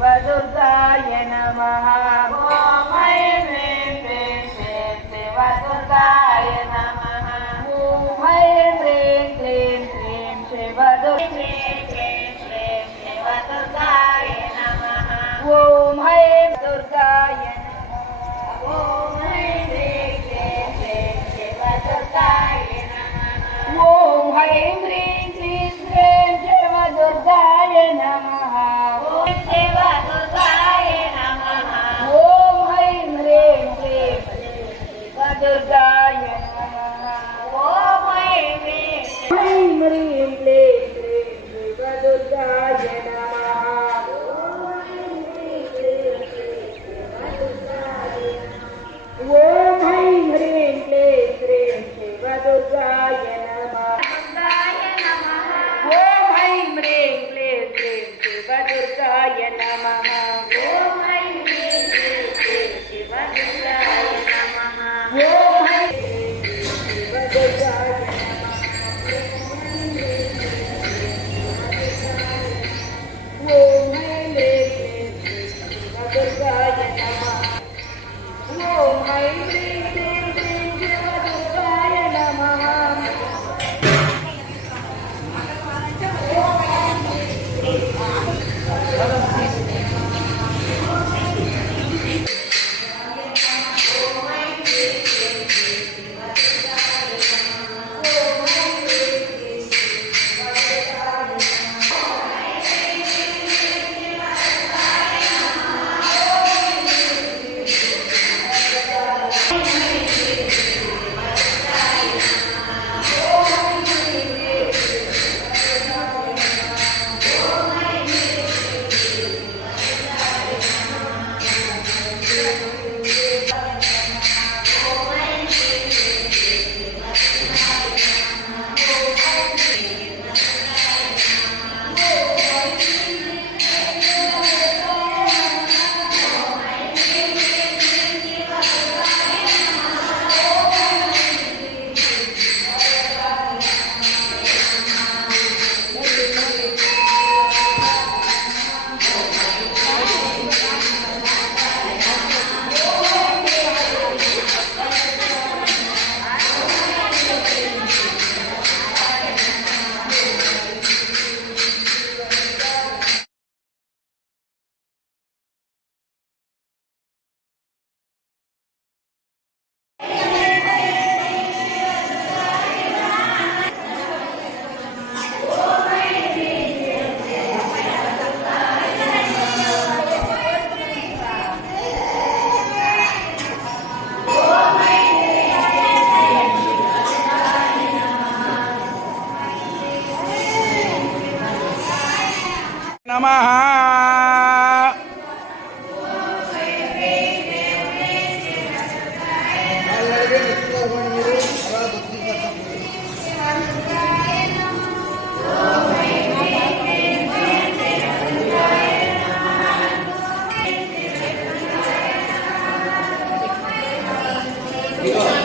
शिवदुर्गाय नमः। ॐ ऐं ह्रीं क्लीं श्रीं शिवदुर्गाय नमः। ॐ ऐं ह्रीं क्लीं श्रीं शिवदुर्गाय नमः। ॐ ऐं दुर्गाय नमः। ॐ ऐं ह्रीं क्लीं श्रीं शिवदुर्गाय नमः। ॐ ऐं ह्रीं क्लीं श्रीं शिवदुर्गाय नमः। दुर्गाय नमः। ॐ ऐं ह्रीं क्लीं शिवदुर्गाय नमः। ॐ ऐं ह्रीं क्लीं शिवदुर्गाय नमः। ॐ ऐं ह्रीं क्लीं शिवदुर्गाय नमः। ॐ ऐं ह्रीं क्लीं शिवदुर्गाय नमः। ॐ ऐं शिवदुर्गाय नमः। ॐ ऐं ह्रीं शिवदुर्गाय नमः। ॐ ऐं ह्रीं शिवदुर्गाय नमः। नमः। Gracias.